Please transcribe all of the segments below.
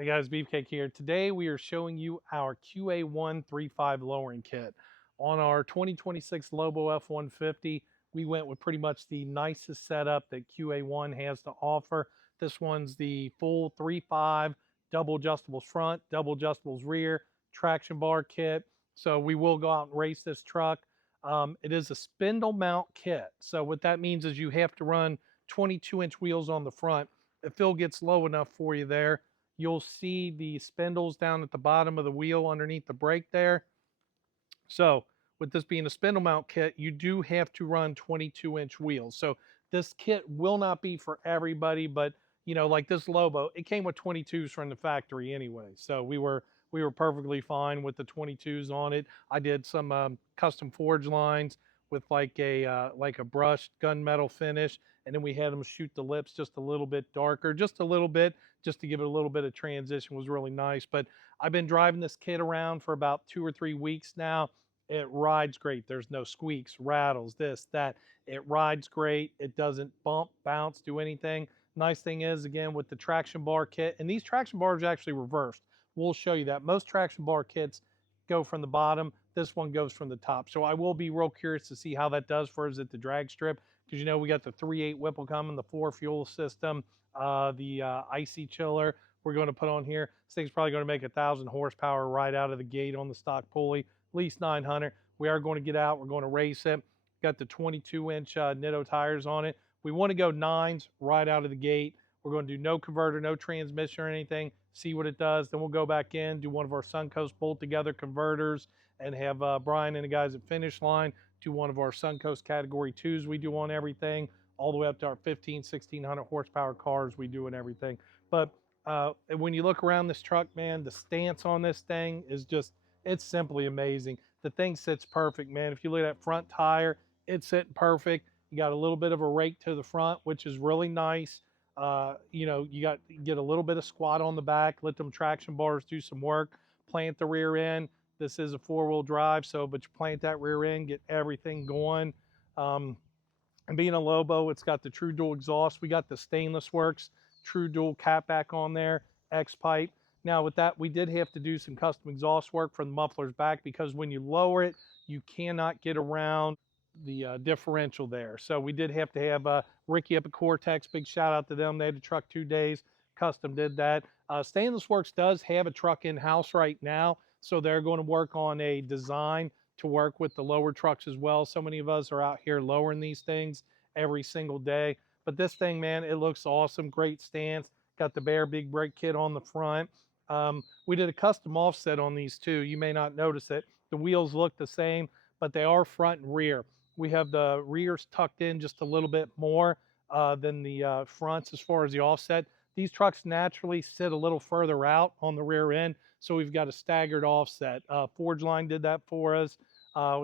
Hey guys, Beefcake here. Today we are showing you our QA1 lowering kit. On our 2026 Lobo F-150, we went with pretty much the nicest setup that QA1 has to offer. This one's the full 3.5 double adjustables front, double adjustables rear, traction bar kit. So we will go out and race this truck. It is a spindle mount kit. So what that means is you have to run 22-inch wheels on the front. If Phil gets low enough for you there, you'll see the spindles down at the bottom of the wheel underneath the brake there. So with this being a spindle mount kit, you do have to run 22-inch wheels. So this kit will not be for everybody, but like this Lobo, it came with 22s from the factory anyway. So we were perfectly fine with the 22s on it. I did some custom forge lines with like a brushed gunmetal finish, and then we had them shoot the lips just a little bit darker, just a little bit, just to give it a little bit of transition. Was really nice. But I've been driving this kit around for about 2 or 3 weeks now. It rides great. There's no squeaks, rattles, this, that. It rides great. It doesn't bump, bounce, do anything. Nice thing is, again, with the traction bar kit, and these traction bars are actually reversed. We'll show you that. Most traction bar kits go from the bottom. This one goes from the top. So I will be real curious to see how that does for us at the drag strip, because we got the 3.8 Whipple coming, the 4 fuel system, the icy chiller we're going to put on here. This thing's probably going to make 1,000 horsepower right out of the gate on the stock pulley, at least 900. We are going to get out. We're going to race it. Got the 22-inch Nitto tires on it. We want to go 9s right out of the gate. We're going to do no converter, no transmission or anything, see what it does. Then we'll go back in, do one of our Suncoast bolt-together converters, and have Brian and the guys at Finish Line do one of our Suncoast Category 2s we do on everything, all the way up to our 1,600 horsepower cars we do and everything. But when you look around this truck, man, the stance on this thing is just, it's simply amazing. The thing sits perfect, man. If you look at that front tire, it's sitting perfect. You got a little bit of a rake to the front, which is really nice. You get a little bit of squat on the back, let them traction bars do some work, plant the rear end. This is a 4-wheel drive, but you plant that rear end, get everything going. And being a Lobo, it's got the true dual exhaust. We got the Stainless Works true dual catback on there, X pipe. Now with that, we did have to do some custom exhaust work for the muffler's back, because when you lower it, you cannot get around the differential there. So we did have to have Ricky up at Cortex, big shout out to them. They had the truck 2 days, custom did that. Stainless Works does have a truck in-house right now, so they're going to work on a design to work with the lower trucks as well. So many of us are out here lowering these things every single day. But this thing, man, it looks awesome. Great stance. Got the Bear big brake kit on the front. We did a custom offset on these too. You may not notice it. The wheels look the same, but they are front and rear. We have the rears tucked in just a little bit more than the fronts as far as the offset. These trucks naturally sit a little further out on the rear end, so we've got a staggered offset. Forge Line did that for us.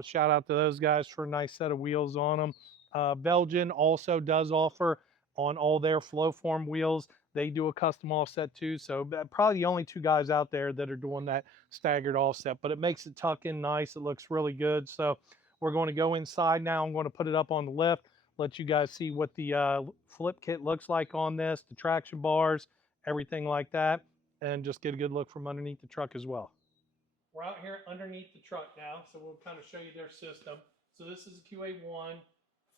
Shout out to those guys for a nice set of wheels on them. Belgian also does offer on all their Flowform wheels. They do a custom offset too. So probably the only 2 guys out there that are doing that staggered offset, but it makes it tuck in nice. It looks really good. So we're going to go inside now. I'm going to put it up on the lift, let you guys see what the flip kit looks like on this, the traction bars, everything like that, and just get a good look from underneath the truck as well. We're out here underneath the truck now, so we'll kind of show you their system. So this is a QA1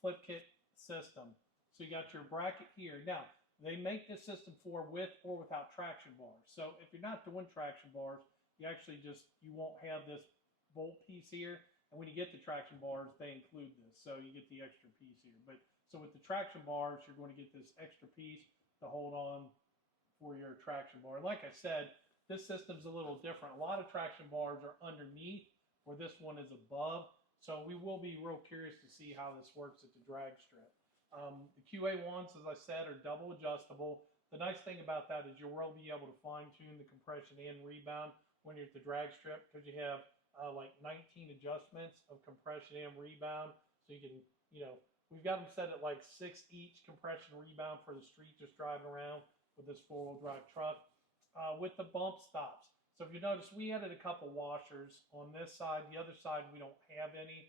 flip kit system. So you got your bracket here. Now, they make this system for with or without traction bars. So if you're not doing traction bars, you actually you won't have this bolt piece here. And when you get the traction bars, they include this. So you get the extra piece here. So with the traction bars, you're going to get this extra piece to hold on for your traction bar. And like I said, this system's a little different. A lot of traction bars are underneath, where this one is above. So we will be real curious to see how this works at the drag strip. The QA1s, as I said, are double adjustable. The nice thing about that is you will be able to fine tune the compression and rebound when you're at the drag strip, because you have like 19 adjustments of compression and rebound. So you can, we've got them set at like 6 each compression rebound for the street, just driving around with this 4-wheel drive truck. With the bump stops. So if you notice, we added a couple washers on this side. The other side, we don't have any.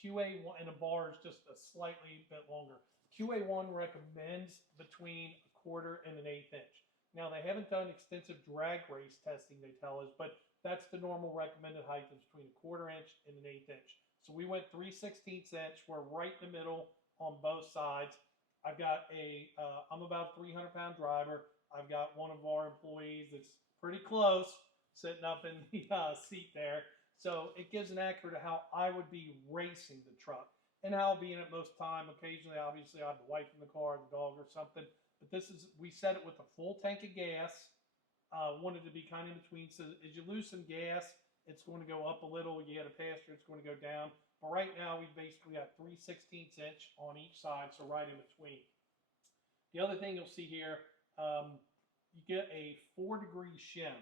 QA1, and the bar is just a slightly bit longer. QA1 recommends between 1/4 and an 1/8 inch. Now, they haven't done extensive drag race testing, they tell us, but that's the normal recommended height is between a 1/4 inch and an 1/8 inch. So we went 3/16 inch. We're right in the middle on both sides. I've got I'm about a 300-pound driver. I've got one of our employees that's pretty close sitting up in the seat there. So it gives an accurate of how I would be racing the truck and how I'll be in it most time. Occasionally, obviously, I have the wife in the car, the dog, or something. But we set it with a full tank of gas. Wanted to be kind of in between. So as you lose some gas, it's going to go up a little. You had a pasture, it's going to go down. But right now, we basically got 3/16 inch on each side, so right in between. The other thing you'll see here, you get a 4-degree shim.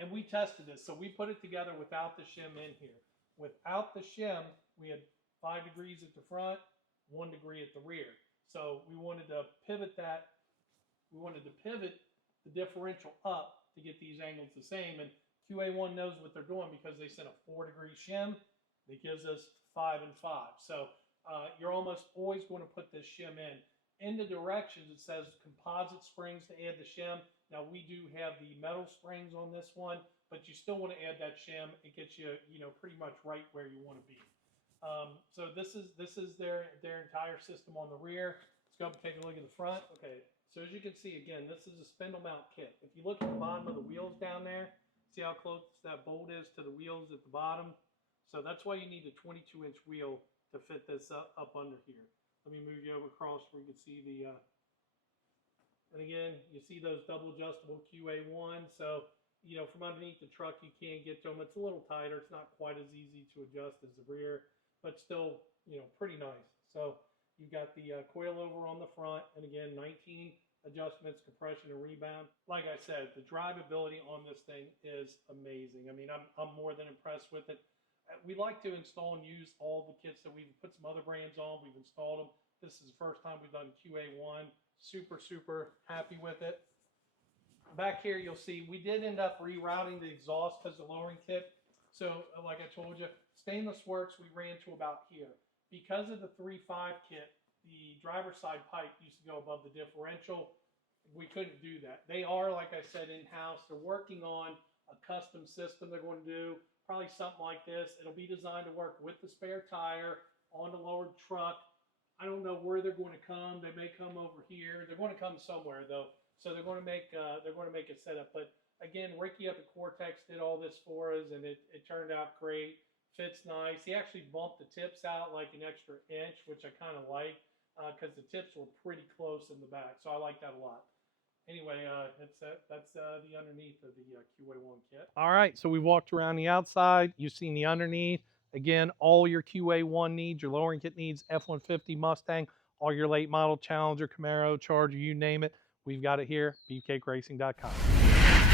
And we tested this. So we put it together without the shim in here. Without the shim, we had 5 degrees at the front, 1 degree at the rear. So we wanted to pivot that. We wanted to pivot the differential up to get these angles the same. And QA1 knows what they're doing because they sent a 4-degree shim that gives us 5 and 5. So you're almost always going to put this shim in. In the directions, it says composite springs to add the shim. Now, we do have the metal springs on this one, but you still want to add that shim. It gets you, pretty much right where you want to be. So this is their entire system on the rear. Let's go up and take a look at the front. Okay, so as you can see, again, this is a spindle mount kit. If you look at the bottom of the wheels down there, see how close that bolt is to the wheels at the bottom? So that's why you need a 22-inch wheel to fit this up under here. Let me move you over across where you can see the, and again, you see those double adjustable QA1. So, from underneath the truck, you can't get to them. It's a little tighter. It's not quite as easy to adjust as the rear, but still, pretty nice. So you've got the coilover on the front, and again, 19 adjustments, compression and rebound. Like I said, the drivability on this thing is amazing. I mean, I'm more than impressed with it. We like to install and use all the kits that we've put some other brands on. We've installed them. This is the first time we've done QA1. Super, super happy with it. Back here, you'll see we did end up rerouting the exhaust because of the lowering kit. So, like I told you, stainless works, we ran to about here. Because of the 3.5 kit, the driver's side pipe used to go above the differential. We couldn't do that. They are, like I said, in-house. They're working on a custom system they're going to do. Probably something like this. It'll be designed to work with the spare tire on the lowered truck. I don't know where they're going to come. They may come over here. They're going to come somewhere though. So they're going to make a setup. But again, Ricky at the Cortex did all this for us, and it turned out great. Fits nice. He actually bumped the tips out like an extra inch, which I kind of like because the tips were pretty close in the back. So I like that a lot. Anyway, that's the underneath of the QA1 kit. All right, so we walked around the outside. You've seen the underneath. Again, all your QA1 needs, your lowering kit needs, F-150, Mustang, all your late model Challenger, Camaro, Charger, you name it. We've got it here, beefcakeracing.com.